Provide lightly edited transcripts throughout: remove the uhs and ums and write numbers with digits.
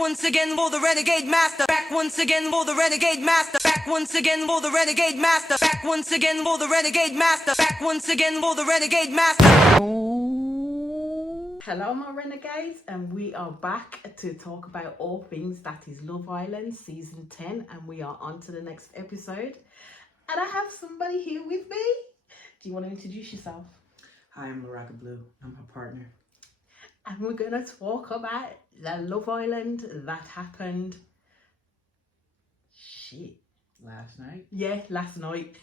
once again for the renegade master. Back once again for the renegade master. Back once again for the renegade master. Back once again for the renegade master. Back once again for the renegade master. Hello my renegades, and we are back to talk about all things that is Love Island season 10, and we are on to the next episode. And I have somebody here with me. Do you want to introduce yourself? Hi, I'm Morocco Blue. I'm her partner. And we're going to talk about the Love Island that happened. Shit. Last night? Yeah, last night.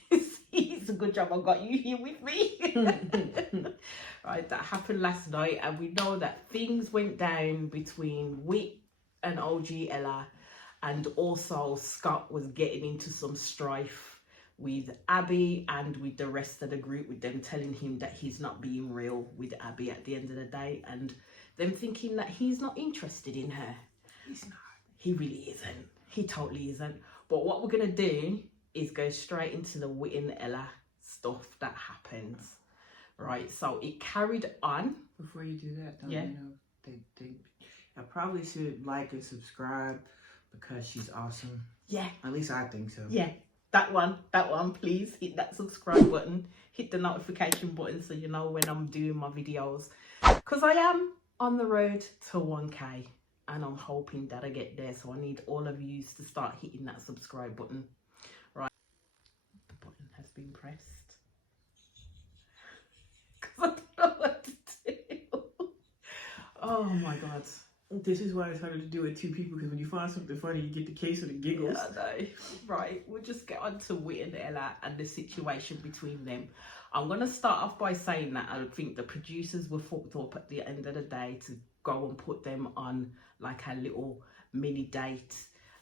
It's a good job I got you here with me. Right, that happened last night, and we know that things went down between Whit and OG Ella, and also Scott was getting into some strife with Abby and with the rest of the group, with them telling him that he's not being real with Abby at the end of the day, and them thinking that he's not interested in her. He's not. He really isn't. He totally isn't. But what we're going to do is go straight into the Whit and Ella stuff that happens. Right, so it carried on. Before you do that, don't Yeah. you know, I probably should like and subscribe because she's awesome. Yeah, At least I think so. yeah. That one, please hit that subscribe button. Hit the notification button so you know when I'm doing my videos. Because I am on the road to 1K. And I'm hoping that I get there. So I need all of you to start hitting that subscribe button. Right. The button has been pressed. Because I don't know what to do. Oh my God. This is why it's harder to do with two people, because when you find something funny, you get the case of the giggles. Yeah, I know. Right. We'll just get on to Whit and Ella and the situation between them. I'm going to start off by saying that I think the producers were fucked up at the end of the day to go and put them on like a little mini date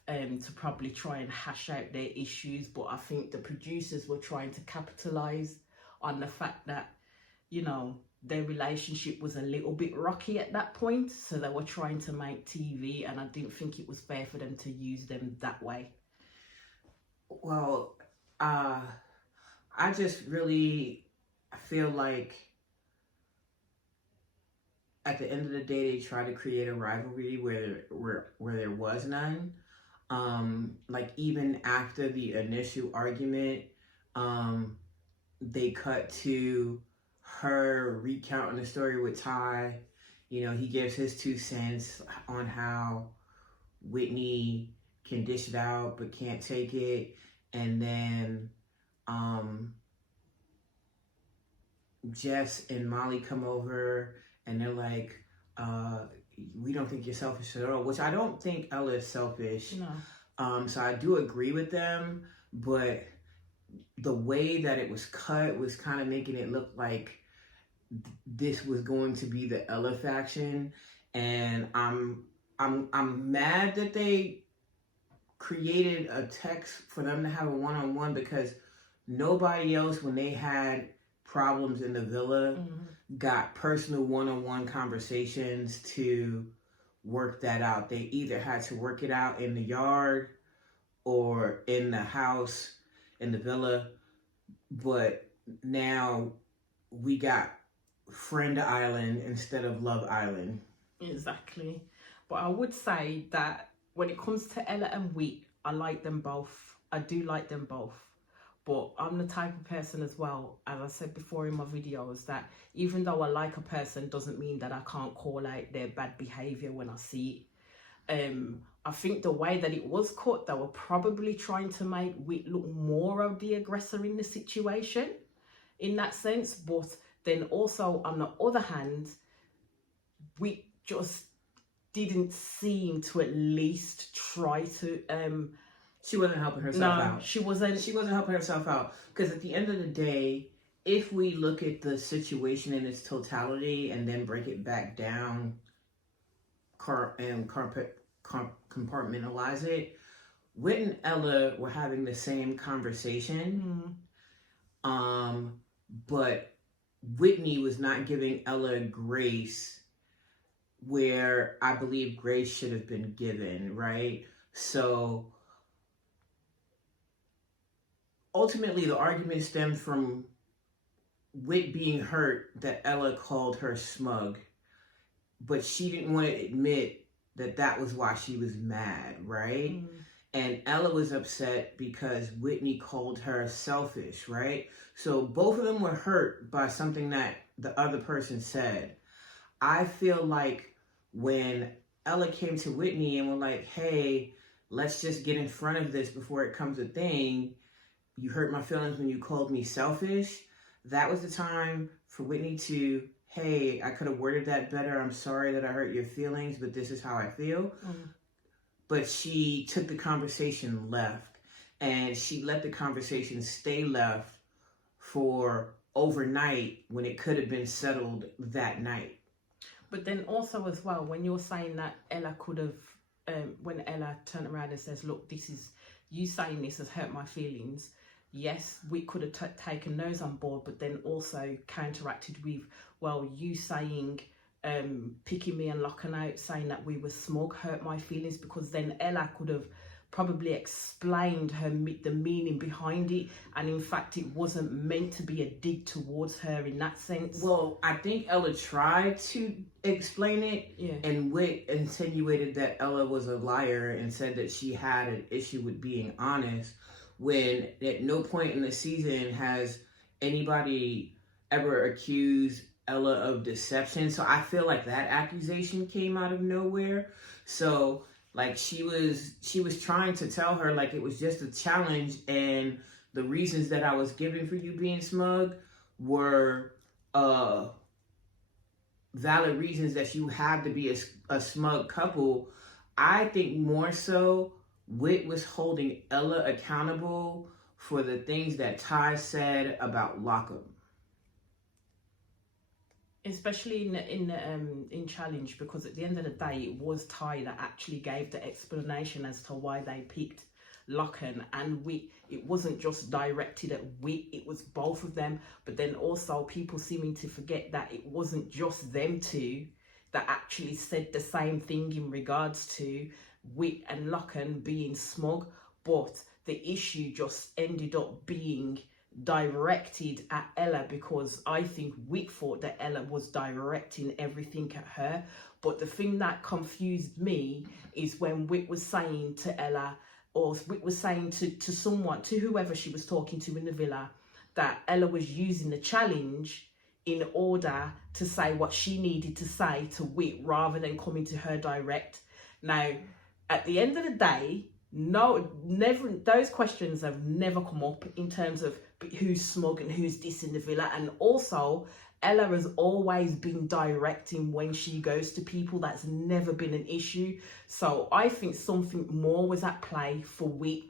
to probably try and hash out their issues. But I think the producers were trying to capitalize on the fact that, you know, their relationship was a little bit rocky at that point, so they were trying to make TV, and I didn't think it was fair for them to use them that way. Well, I just really feel like at the end of the day, they try to create a rivalry where there was none. Like even after the initial argument, they cut to her recounting the story with Ty. You know, he gives his 2 cents on how Whitney can dish it out but can't take it, and then Jess and Molly come over and they're like, we don't think you're selfish at all, which I don't think Ella is selfish. No. So I do agree with them, but the way that it was cut was kind of making it look like this was going to be the Ella faction, and I'm mad that they created a text for them to have a one-on-one, because nobody else, when they had problems in the villa, got personal one-on-one conversations to work that out. They either had to work it out in the yard or in the house, in the villa. But now we got Friend Island instead of Love Island. Exactly. But I would say that when it comes to Ella and Whit, I like them both. I do like them both. But I'm the type of person as well, as I said before in my videos, that even though I like a person doesn't mean that I can't call out their bad behaviour when I see it. I think the way that it was cut, they were probably trying to make Whit look more of the aggressor in the situation, in that sense. But then also, on the other hand, Whit just didn't seem to at least try to... She wasn't helping herself out. She wasn't. She wasn't helping herself out. Because at the end of the day, if we look at the situation in its totality and then break it back down, compartmentalize it, Whit and Ella were having the same conversation. But Whitney was not giving Ella grace where I believe grace should have been given, right? So ultimately, the argument stemmed from Whit being hurt that Ella called her smug, but she didn't want to admit that was why she was mad, right? And Ella was upset because Whitney called her selfish, right? So both of them were hurt by something that the other person said. I feel like when Ella came to Whitney and were like, hey, let's just get in front of this before it comes a thing. You hurt my feelings when you called me selfish. That was the time for Whitney to, hey, I could have worded that better. I'm sorry that I hurt your feelings, but this is how I feel. But she took the conversation left, and she let the conversation stay left for overnight when it could have been settled that night. But then also as well, when you're saying that Ella could have, when Ella turned around and says, look, this is, you saying this has hurt my feelings. Yes, we could have taken those on board, but then also counteracted with, well, you saying, picking me and locking out, saying that we were smug hurt my feelings, because then Ella could have probably explained the meaning behind it, and in fact it wasn't meant to be a dig towards her in that sense. Well, I think Ella tried to explain it, and Whit insinuated that Ella was a liar and said that she had an issue with being honest, when at no point in the season has anybody ever accused Ella of deception. So I feel like that accusation came out of nowhere. So like she was trying to tell her like it was just a challenge, and the reasons that I was giving for you being smug were valid reasons that you have to be a smug couple. I think more so Whit was holding Ella accountable for the things that Ty said about Lockham. Especially in Challenge, because at the end of the day, it was Ty that actually gave the explanation as to why they picked Lockham and Whit. It wasn't just directed at Whit, it was both of them. But then also people seeming to forget that it wasn't just them two that actually said the same thing in regards to Whit and Lockham being smug, but the issue just ended up being directed at Ella, because I think Whit thought that Ella was directing everything at her. But the thing that confused me is when Whit was saying to Ella, or Whit was saying to someone, to whoever she was talking to in the villa, that Ella was using the challenge in order to say what she needed to say to Whit rather than coming to her direct. Now, at the end of the day, never, those questions have never come up in terms of who's smug and who's this in the villa. And also, Ella has always been directing when she goes to people. That's never been an issue. So I think something more was at play for Whit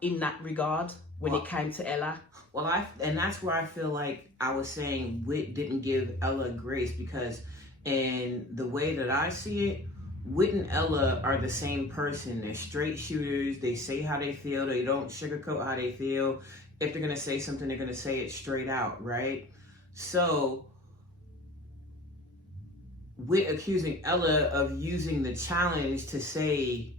in that regard when it came to Ella. Well, and that's where I feel like I was saying Whit didn't give Ella grace, because in the way that I see it, Whit and Ella are the same person. They're straight shooters. They say how they feel. They don't sugarcoat how they feel. If they're going to say something, they're going to say it straight out, right? So, Whit accusing Ella of using the challenge to say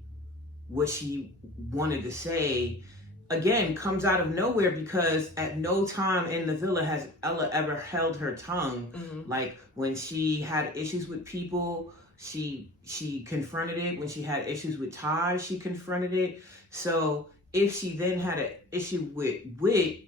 what she wanted to say, again, comes out of nowhere, because at no time in the villa has Ella ever held her tongue. Like, when she had issues with people, she confronted it. When she had issues with Ty, she confronted it. So if she then had an issue with Whit,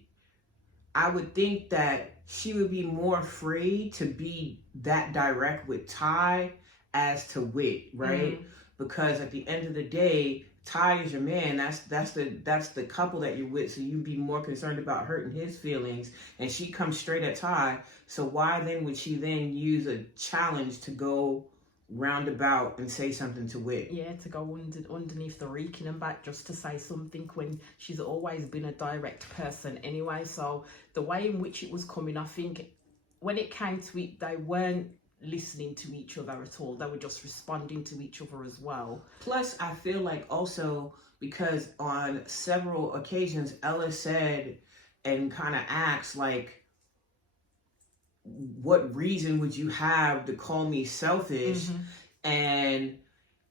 I would think that she would be more afraid to be that direct with Ty as to Whit, right? Because at the end of the day, Ty is your man. That's the couple that you're with. So you'd be more concerned about hurting his feelings. And she comes straight at Ty. So why then would she then use a challenge to go roundabout and say something to Whit? Yeah, to go underneath the reeking and back just to say something when she's always been a direct person anyway. So the way in which it was coming, I think when it came to it, they weren't listening to each other at all. They were just responding to each other as well. Plus, I feel like also because on several occasions, Ella said and kind of asked, like, what reason would you have to call me selfish? And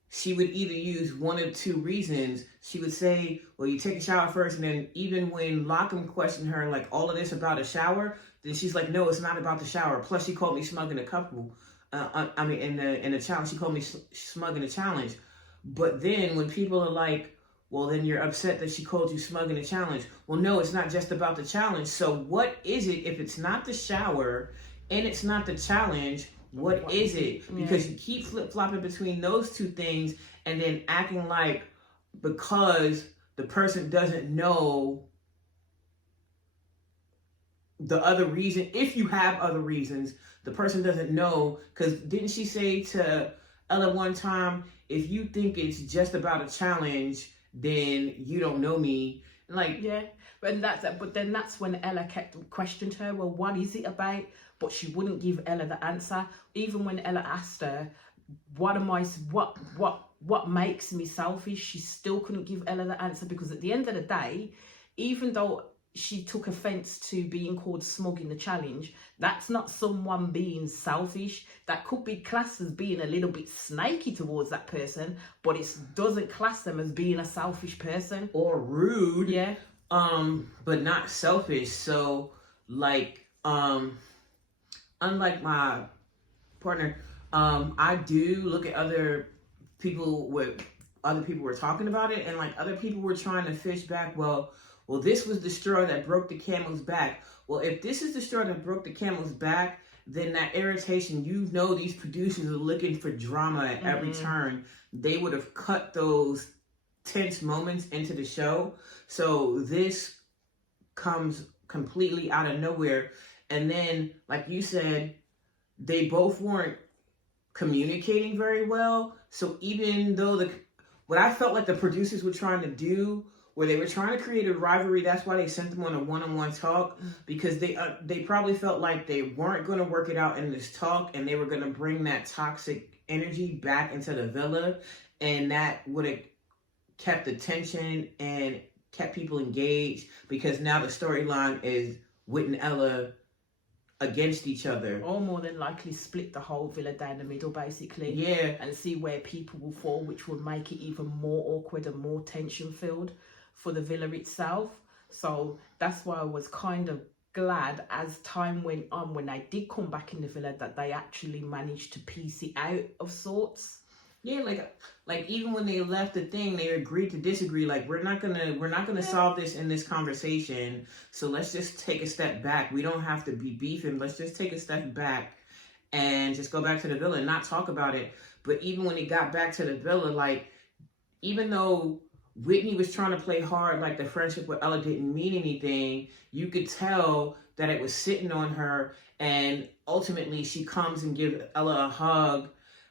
she would either use one of two reasons. She would say, well, you take a shower first. And then even when Lockham questioned her, like, all of this about a shower, then she's like, no, it's not about the shower. Plus, she called me smug in a couple. In the challenge, she called me smug in a challenge. But then when people are like, well, then you're upset that she called you smug in a challenge. Well, no, it's not just about the challenge. So what is it if it's not the shower and it's not the challenge? What is it? Because you keep flip-flopping between those two things and then acting like because the person doesn't know the other reason, if you have other reasons, the person doesn't know. Because didn't she say to Ella one time, if you think it's just about a challenge, then you don't know me. Like, yeah, but then that's when Ella kept questioned her. Well, what is it about? But she wouldn't give Ella the answer. Even when Ella asked her, what makes me selfish? She still couldn't give Ella the answer, because at the end of the day, even though she took offense to being called smug in the challenge, that's not someone being selfish. That could be classed as being a little bit snaky towards that person, but it doesn't class them as being a selfish person or rude. Yeah. But not selfish. So like, unlike my partner, I do look at other people were talking about it, and like other people were trying to fish back, well, this was the straw that broke the camel's back. Well, if this is the straw that broke the camel's back, then that irritation, these producers are looking for drama at every turn. They would have cut those tense moments into the show. So this comes completely out of nowhere. And then, like you said, they both weren't communicating very well. So even though what I felt like the producers were trying to do, where they were trying to create a rivalry, that's why they sent them on a one-on-one talk, because they probably felt like they weren't going to work it out in this talk, and they were going to bring that toxic energy back into the villa, and that would have kept the tension and kept people engaged, because now the storyline is Whit and Ella against each other. Or more than likely split the whole villa down the middle, basically. Yeah. And see where people will fall, which would make it even more awkward and more tension-filled for the villa itself. So that's why I was kind of glad as time went on, when they did come back in the villa, that they actually managed to piece it out of sorts. Yeah, like even when they left the thing, they agreed to disagree. Like, we're not gonna solve this in this conversation. So let's just take a step back. We don't have to be beefing. Let's just take a step back and just go back to the villa and not talk about it. But even when they got back to the villa, like, even though Whitney was trying to play hard, like the friendship with Ella didn't mean anything, you could tell that it was sitting on her. And ultimately, she comes and gives Ella a hug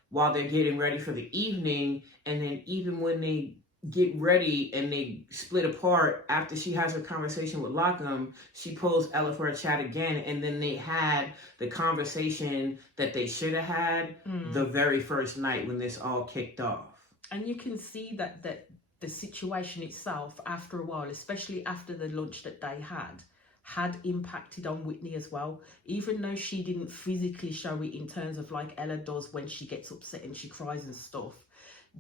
while they're getting ready for the evening. And then even when they get ready and they split apart, after she has her conversation with Lockham, she pulls Ella for a chat again. And then they had the conversation that they should have had the very first night when this all kicked off. And you can see that the situation itself, after a while, especially after the lunch that they had impacted on Whitney as well. Even though she didn't physically show it in terms of like Ella does when she gets upset and she cries and stuff.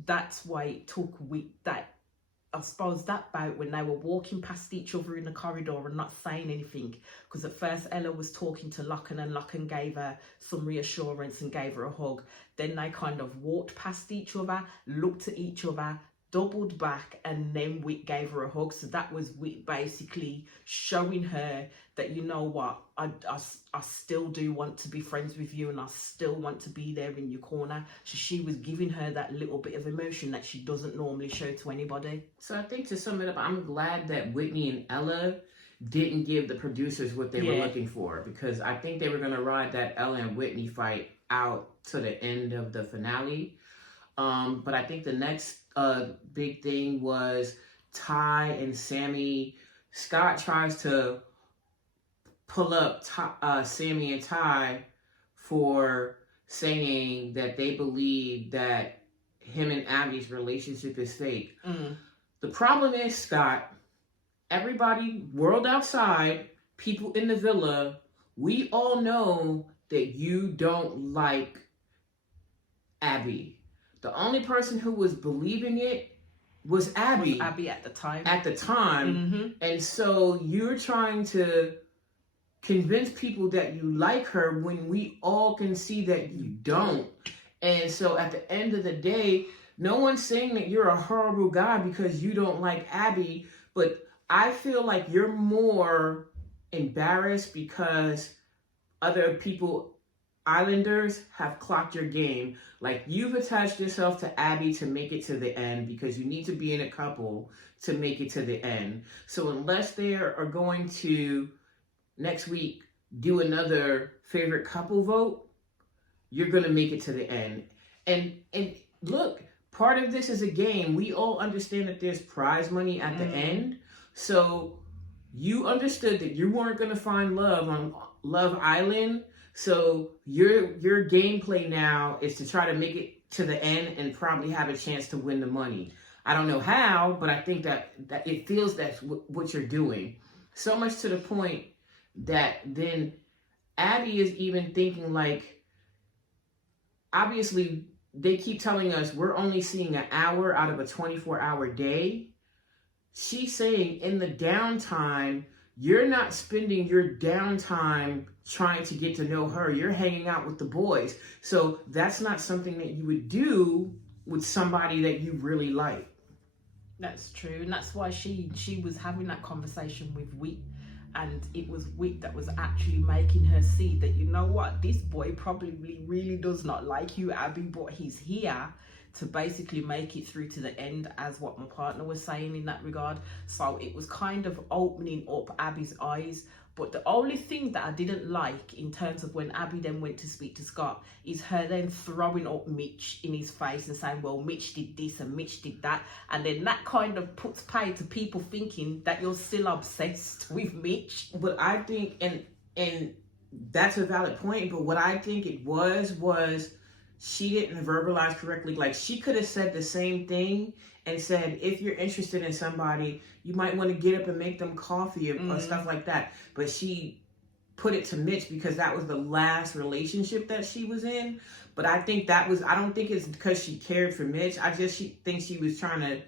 That's why it took I suppose that bout when they were walking past each other in the corridor and not saying anything. Because at first Ella was talking to Lochan, and Lochan gave her some reassurance and gave her a hug. Then they kind of walked past each other, looked at each other, doubled back, and then Whit gave her a hug. So that was Whit basically showing her that, you know what, I still do want to be friends with you, and I still want to be there in your corner. So she was giving her that little bit of emotion that she doesn't normally show to anybody. So I think, to sum it up, I'm glad that Whitney and Ella didn't give the producers what they were looking for, because I think they were going to ride that Ella and Whitney fight out to the end of the finale. But I think the next big thing was Ty and Sammy. Scott tries to pull up Sammy and Ty for saying that they believe that him and Abby's relationship is fake. The problem is, Scott, everybody, world outside, people in the villa, we all know that you don't like Abby. The only person who was believing it was Abby. Abby at the time. And so you're trying to convince people that you like her when we all can see that you don't. And so at the end of the day, No one's saying that you're a horrible guy because you don't like Abby, but I feel like you're more embarrassed because other people, Islanders, have clocked your game. Like, you've attached yourself to Abby to make it to the end because you need to be in a couple to make it to the end. So unless they are going to next week do another favorite couple vote, you're gonna make it to the end. And look, part of this is a game. We all understand that there's prize money at the end. So you understood that you weren't gonna find love on Love Island. So your gameplay now is to try to make it to the end and probably have a chance to win the money. I don't know how, but I think that it feels that's what you're doing. So much to the point that then Abby is even thinking like, obviously, they keep telling us we're only seeing an hour out of a 24-hour day. She's saying in the downtime, you're not spending your downtime trying to get to know her. You're hanging out with the boys. So that's not something that you would do with somebody that you really like. That's true. And that's why she was having that conversation with Wit. And it was Wit that was actually making her see that, you know what, this boy probably really does not like you, Abby, but he's here to basically make it through to the end, as what my partner was saying in that regard. So it was kind of opening up Abby's eyes. But the only thing that I didn't like in terms of when Abby then went to speak to Scott is her then throwing up Mitch in his face and saying, well, Mitch did this and Mitch did that. And then that kind of puts pay to people thinking that you're still obsessed with Mitch. But I think, and that's a valid point, but what I think it was she didn't verbalize correctly. Like, she could have said the same thing and said, if you're interested in somebody, you might want to get up and make them coffee or stuff like that. But she put it to Mitch because that was the last relationship that she was in. But I think I don't think it's because she cared for Mitch. She thinks she was trying to,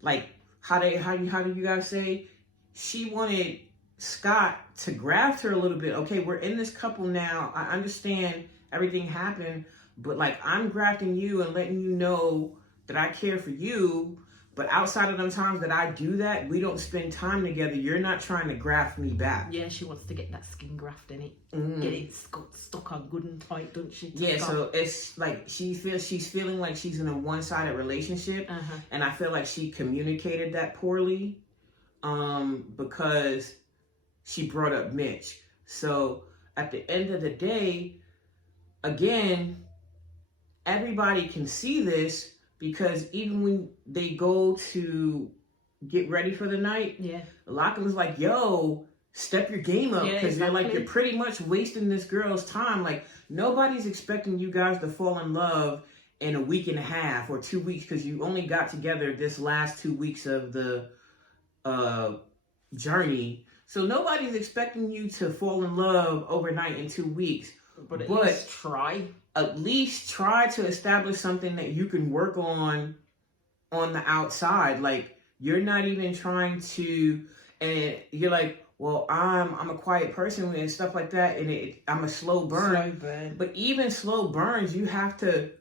like, how do you guys say? She wanted Scott to graft her a little bit. Okay, we're in this couple now. I understand everything happened, but like, I'm grafting you and letting you know that I care for you. But outside of them times that I do that, we don't spend time together. You're not trying to graft me back. Yeah, she wants to get that skin graft in it. Get it stuck on good and tight, don't she? Yeah, so it's like she's feeling like she's in a one-sided relationship. And I feel like she communicated that poorly because she brought up Mitch. So at the end of the day, again, everybody can see this, because even when they go to get ready for the night, Lachlan's like, yo, step your game up, because you're pretty much wasting this girl's time. Like, nobody's expecting you guys to fall in love in a week and a half or 2 weeks, because you only got together this last 2 weeks of the journey. So nobody's expecting you to fall in love overnight in 2 weeks. But at least try. At least try to establish something that you can work on the outside. Like, you're not even trying to, and you're like, well, I'm a quiet person and stuff like that, and I'm a slow burn. But even slow burns, you have to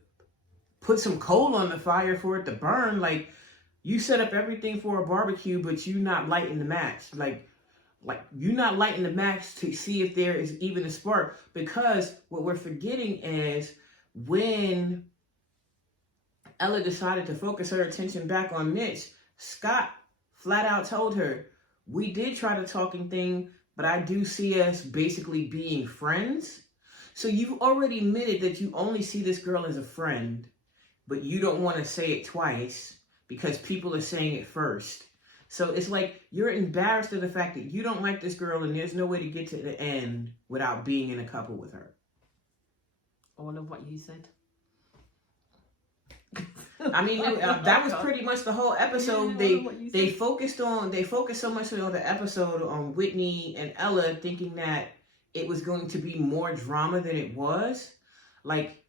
put some coal on the fire for it to burn. Like, you set up everything for a barbecue, but you not lighting the match. Like you're not lighting the match to see if there is even a spark. Because what we're forgetting is when Ella decided to focus her attention back on Mitch, Scott flat out told her, we did try the talking thing, but I do see us basically being friends. So you've already admitted that you only see this girl as a friend, but you don't want to say it twice because people are saying it first. So it's like you're embarrassed of the fact that you don't like this girl and there's no way to get to the end without being in a couple with her. All of what you said. I mean, that was pretty much the whole episode. They focused so much on the episode on Whitney and Ella, thinking that it was going to be more drama than it was. Like,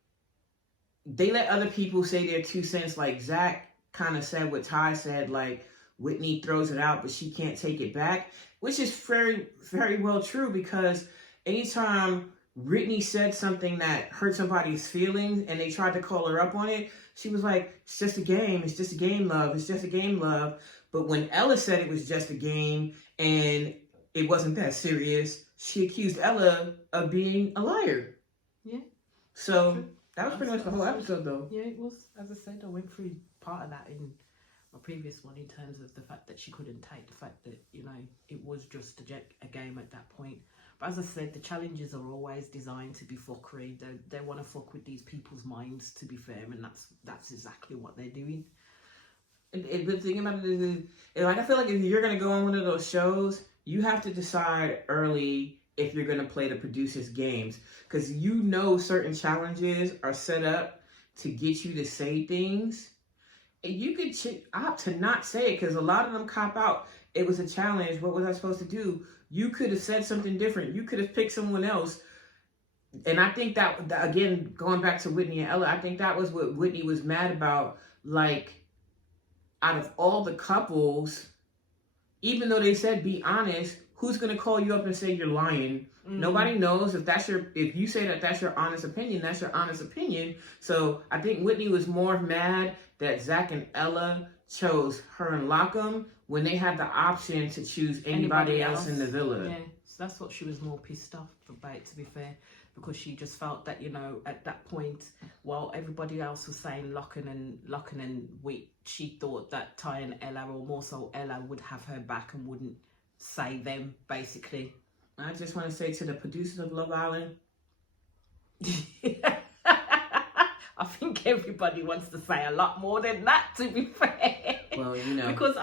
they let other people say their 2 cents. Like, Zach kind of said what Ty said, like, Whitney throws it out, but she can't take it back, which is very, very well true, because anytime Whitney said something that hurt somebody's feelings and they tried to call her up on it, She was like, it's just a game. It's just a game, love. It's just a game, love. But when Ella said it was just a game and it wasn't that serious, she accused Ella of being a liar. Yeah. So True. that was pretty much the whole episode, though. Yeah, it was. As I said, I went through part of that in my previous one in terms of the fact that she couldn't take the fact that, you know, it was just a game at that point. But as I said, the challenges are always designed to be fuckery. They want to fuck with these people's minds, to be fair, and that's exactly what they're doing. The thing about it is, like, I feel like if you're going to go on one of those shows, you have to decide early if you're going to play the producers' games. Because you know certain challenges are set up to get you to say things. And you could opt to not say it, because a lot of them cop out. It was a challenge. What was I supposed to do? You could have said something different. You could have picked someone else. And I think that, again, going back to Whitney and Ella, I think that was what Whitney was mad about. Like, out of all the couples, even though they said be honest, who's going to call you up and say you're lying? Nobody knows if you say that that's your honest opinion, that's your honest opinion. So I think Whitney was more mad that Zach and Ella chose her and Lockham when they had the option to choose anybody else in the villa. Yeah, so that's what she was more pissed off about, to be fair, because she just felt that, you know, at that point, while everybody else was saying Locken and Witt, she thought that Ty and Ella, or more so Ella, would have her back and wouldn't say them, basically. I just want to say to the producers of Love Island, I think everybody wants to say a lot more than that, to be fair. well, you know, because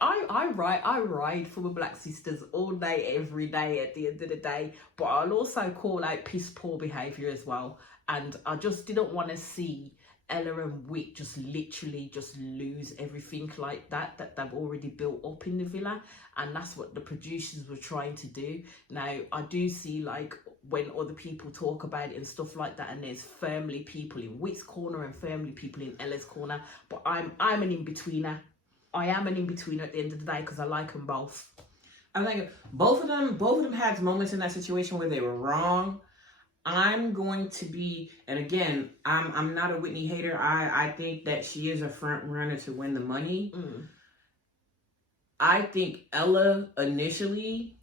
I ride for the Black Sisters all day, every day at the end of the day, but I'll also call out piss poor behaviour as well. And I just didn't want to see Ella and Witt just literally just lose everything like that they've already built up in the villa, and that's what the producers were trying to do. Now I do see, like, when other people talk about it and stuff like that, and there's firmly people in Witt's corner and firmly people in Ella's corner, but I'm an in-betweener. I am an in-betweener at the end of the day, because I like them both. I think both of them had moments in that situation where they were wrong. I'm going to be, and again, I'm not a Whitney hater. I think that she is a front runner to win the money. I think Ella initially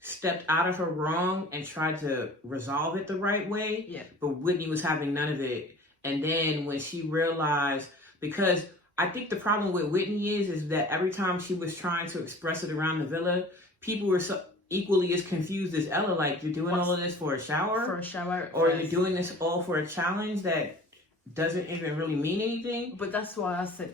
stepped out of her wrong and tried to resolve it the right way. Yeah. But Whitney was having none of it. And then when she realized, because I think the problem with Whitney is that every time she was trying to express it around the villa, people were equally as confused as Ella. Like, you're doing all of this for a shower? For a shower. Or you're doing this all for a challenge that doesn't even really mean anything? But that's why I said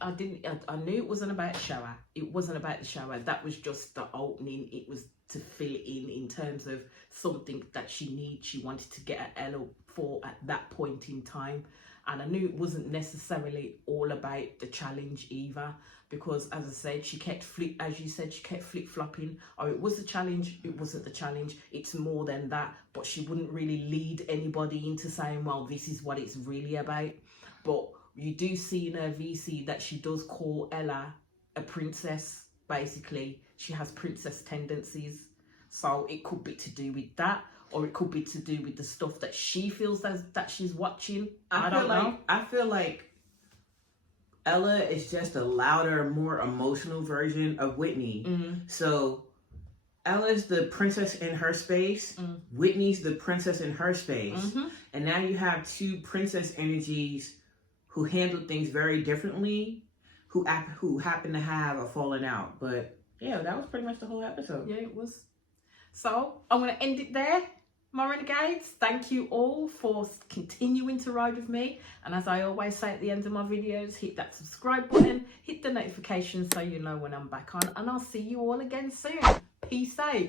I knew it wasn't about the shower. It wasn't about the shower. That was just the opening. It was to fill it in terms of something that she wanted to get at Ella for at that point in time. And I knew it wasn't necessarily all about the challenge either, because as I said, she kept flip-flopping. Oh, it was the challenge, it wasn't the challenge, it's more than that. But she wouldn't really lead anybody into saying, well, this is what it's really about. But you do see in her VC that she does call Ella a princess, basically. She has princess tendencies. So it could be to do with that, or it could be to do with the stuff that she feels that she's watching. I don't know. I feel like Ella is just a louder, more emotional version of Whitney. So Ella's the princess in her space. Whitney's the princess in her space. And now you have two princess energies who handle things very differently, who happen to have a falling out. But yeah, that was pretty much the whole episode. Yeah, it was. So I'm going to end it there, my renegades. Thank you all for continuing to ride with me. And as I always say at the end of my videos, hit that subscribe button, hit the notifications so you know when I'm back on. And I'll see you all again soon. Peace out.